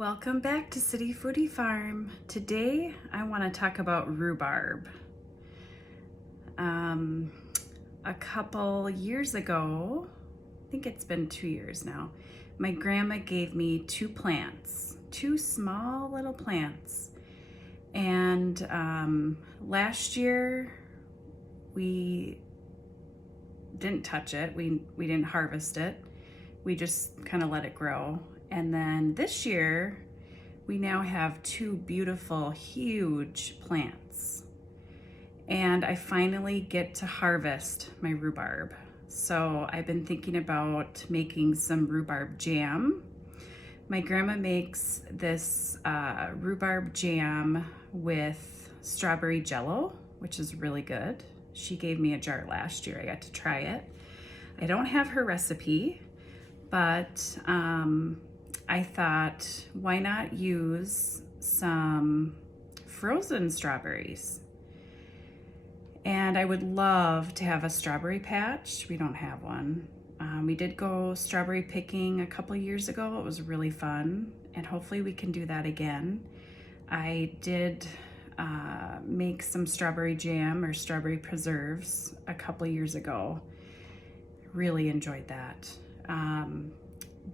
Welcome back to City Foodie Farm. Today I want to talk about rhubarb. A couple years ago, I think it's been 2 years now, my grandma gave me two plants, two small little plants. And last year we didn't touch it, we didn't harvest it, we just kind of let it grow. And then this year, we now have two beautiful, huge plants. And I finally get to harvest my rhubarb. So I've been thinking about making some rhubarb jam. My grandma makes this rhubarb jam with strawberry jello, which is really good. She gave me a jar last year. I got to try it. I don't have her recipe, but I thought, why not use some frozen strawberries? And I would love to have a strawberry patch. We don't have one. We did go strawberry picking a couple years ago. It was really fun, and hopefully we can do that again. I did make some strawberry jam or strawberry preserves a couple years ago. Really enjoyed that.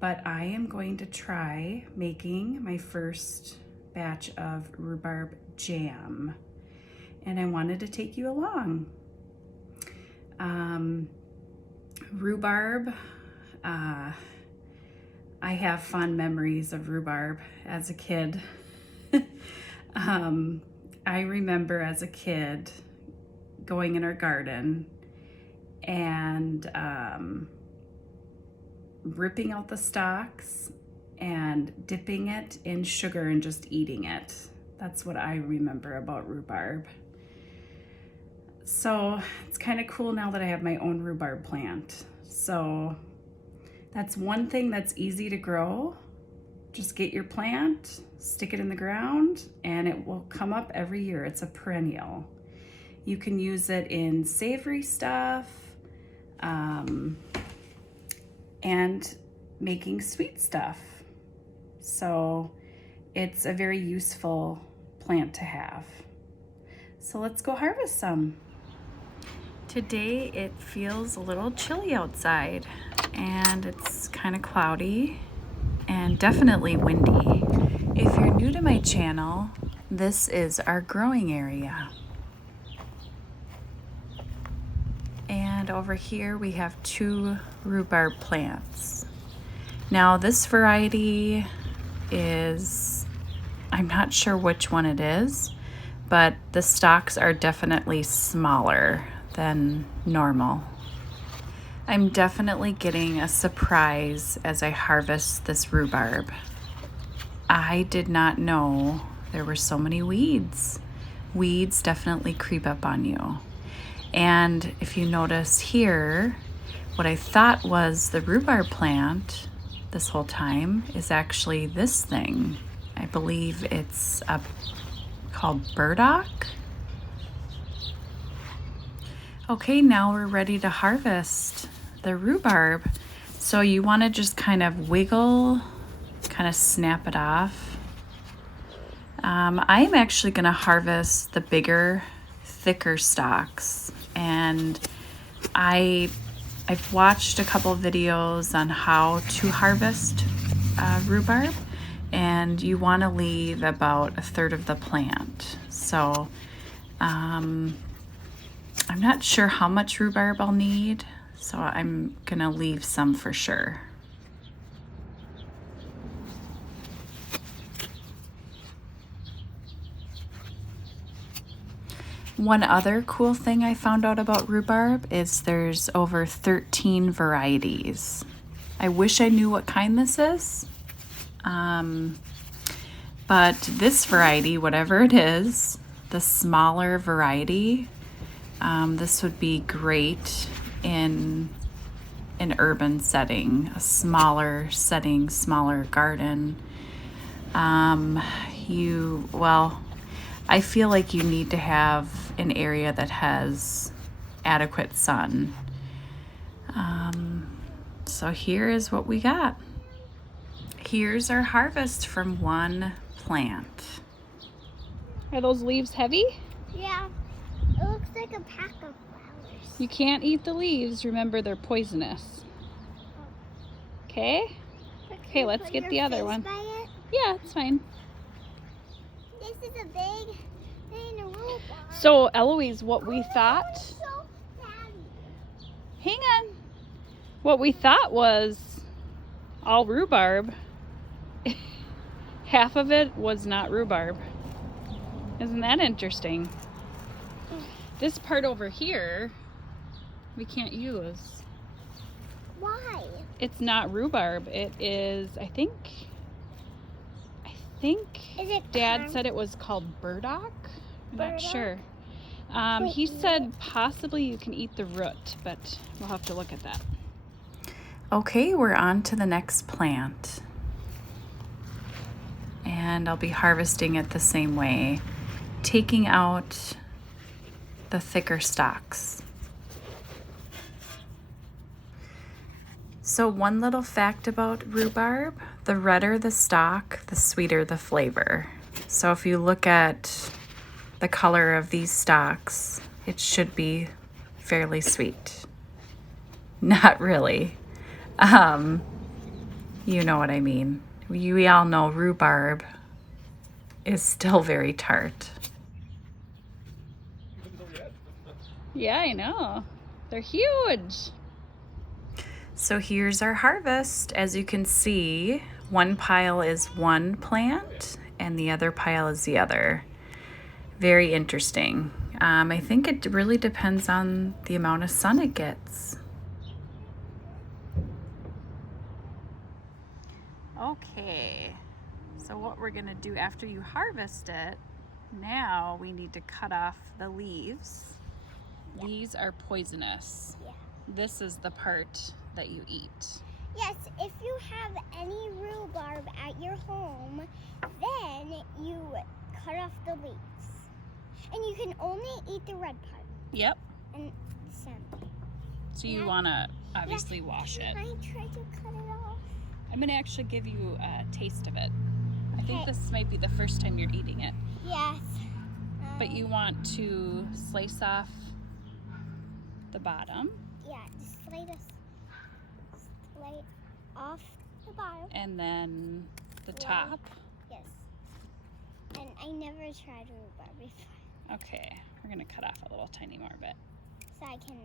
But I am going to try making my first batch of rhubarb jam, and I wanted to take you along. Rhubarb, I have fond memories of rhubarb as a kid. I remember as a kid going in our garden and ripping out the stalks and dipping it in sugar and just eating it. That's what I remember about rhubarb. So it's kind of cool now that I have my own rhubarb plant. So that's one thing that's easy to grow. Just get your plant, stick it in the ground, and it will come up every year. It's a perennial. You can use it in savory stuff, and making sweet stuff. So it's a very useful plant to have. So let's go harvest some. Today it feels a little chilly outside, and it's kind of cloudy and definitely windy. If you're new to my channel, this is our growing area. And over here we have two rhubarb plants. Now this variety is, I'm not sure which one it is, but the stalks are definitely smaller than normal. I'm definitely getting a surprise as I harvest this rhubarb. I did not know there were so many weeds. Weeds definitely creep up on you. And if you notice here, what I thought was the rhubarb plant this whole time is actually this thing. I believe it's called burdock. Okay, now we're ready to harvest the rhubarb. So you want to just kind of wiggle, kind of snap it off. I'm actually going to harvest the bigger, thicker stalks. And I've watched a couple videos on how to harvest rhubarb, and you want to leave about 1/3 of the plant. So I'm not sure how much rhubarb I'll need, so I'm gonna leave some for sure. One other cool thing I found out about rhubarb is there's over 13 varieties. I wish I knew what kind this is, but this variety, whatever it is, the smaller variety, this would be great in an urban setting, a smaller setting, smaller garden. I feel like you need to have an area that has adequate sun. So here is what we got. Here's our harvest from one plant. Are those leaves heavy? Yeah, it looks like a pack of flowers. You can't eat the leaves. Remember, they're poisonous. Okay? Okay, let's get the other one. Yeah, it's fine. This is a big rhubarb. So, Eloise, what we thought... So fatty. Hang on. What we thought was all rhubarb. Half of it was not rhubarb. Isn't that interesting? This part over here, we can't use. Why? It's not rhubarb. It is, I think Is it Dad said it was called burdock. I'm not Burdock? sure. He said possibly you can eat the root, but we'll have to look at that. Okay, we're on to the next plant. And I'll be harvesting it the same way, taking out the thicker stalks. So one little fact about rhubarb, the redder the stalk, the sweeter the flavor. So if you look at the color of these stalks, it should be fairly sweet. Not really. You know what I mean. We all know rhubarb is still very tart. Yeah, I know. They're huge. So here's our harvest. As you can see, one pile is one plant and the other pile is the other. Very interesting. I think it really depends on the amount of sun it gets. Okay, so what we're gonna do after you harvest it, now we need to cut off the leaves. Yeah. These are poisonous. Yeah. This is the part that you eat. Yes, if you have any rhubarb at your home, then you cut off the leaves. And you can only eat the red part. Yep. And the stem. So you want to obviously wash it. I tried to cut it off. I'm going to actually give you a taste of it. I think Okay. this might be the first time you're eating it. Yes. But you want to slice off the bottom. Yeah, just slide off the bottom. And then the top. Yes. And I never tried rhubarb before, Okay, we're going to cut off a little tiny more bit. so I can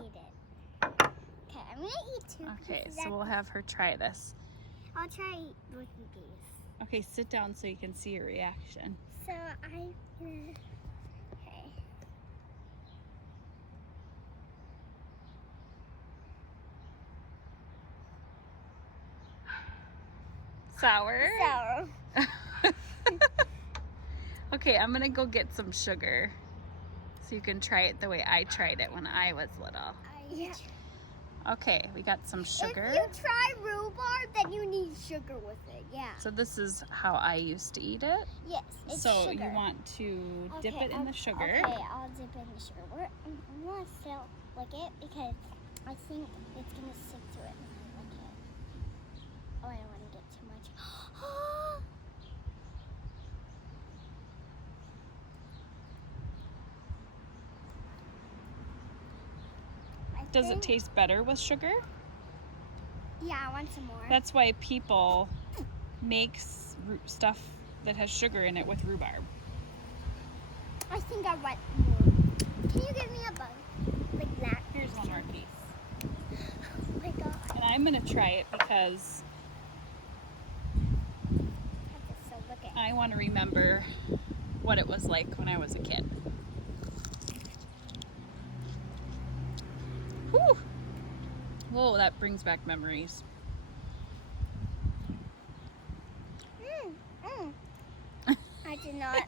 eat it. Okay, I'm gonna eat two. Okay, pieces so we'll have her try this. I'll try with these. Okay, sit down so you can see your reaction. So okay. Sour? Sour. Okay, I'm gonna go get some sugar so you can try it the way I tried it when I was little. Yeah. Okay, we got some sugar. If you try rhubarb, then you need sugar with it. Yeah. So this is how I used to eat it. Yes, it's So sugar. you want to dip it in the sugar. Okay, I'll dip it in the sugar. I'm gonna still lick it because I think it's gonna stick to it when I lick it. Oh, I don't want to get too much. Does it taste better with sugar? Yeah, I want some more. That's why people make stuff that has sugar in it with rhubarb. I think I want more. Can you give me a bun? Like that? Here's one more piece. Oh my god. And I'm gonna try it because I have to still lick it. I want to remember what it was like when I was a kid. Whew. Whoa, that brings back memories. I did not.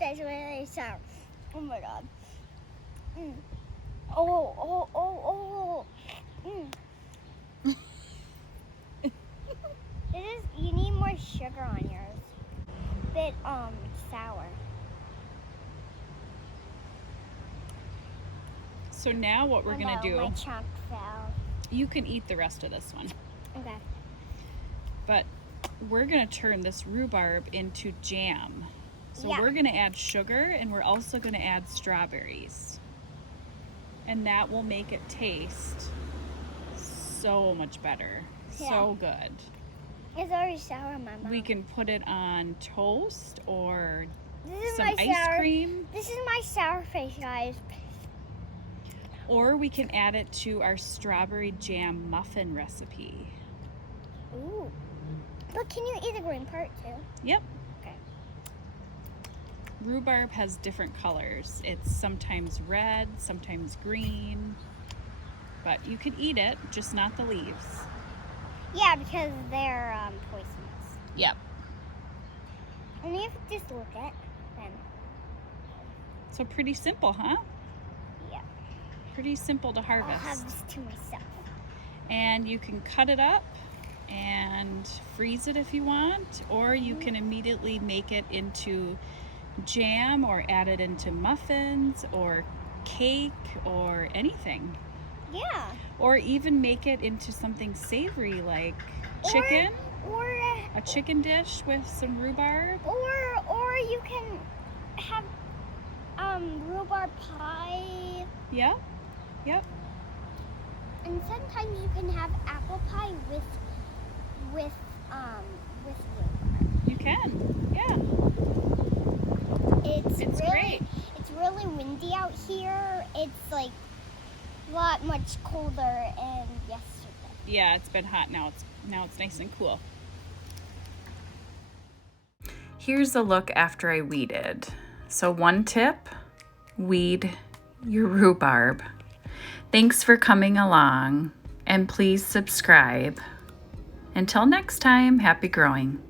That's really sour. Oh my god. Oh. You need more sugar on yours. Bit sour. So now what we're gonna do, My chunk fell. you can eat the rest of this one, Okay. but we're gonna turn this rhubarb into jam. So Yeah. we're gonna add sugar and we're also gonna add strawberries. And that will make it taste so much better. Yeah. So good. It's already sour in my mouth. We can put it on toast or This is some my ice sour. cream, This is my sour face, guys. or we can add it to our strawberry jam muffin recipe. Ooh. But can you eat the green part too? Yep. Okay. Rhubarb has different colors. It's sometimes red, sometimes green, but you could eat it, just not the leaves. Yeah, because they're poisonous. Yep. Only if you just look at them. So pretty simple, huh? Yeah. Pretty simple to I'll have harvest. this to myself. And you can cut it up and freeze it if you want, or you can immediately make it into jam or add it into muffins or cake or anything. Yeah. Or even make it into something savory like chicken, Or a chicken dish with some rhubarb. or you can have rhubarb pie, Yep, yep. and sometimes you can have apple pie with rhubarb. You can, yeah. It's It's really, great. It's really windy out here. It's like a lot much colder than yesterday. Yeah, it's been hot now. It's nice and cool. Here's a look after I weeded. So one tip, weed your rhubarb. Thanks for coming along, and please subscribe. Until next time, happy growing.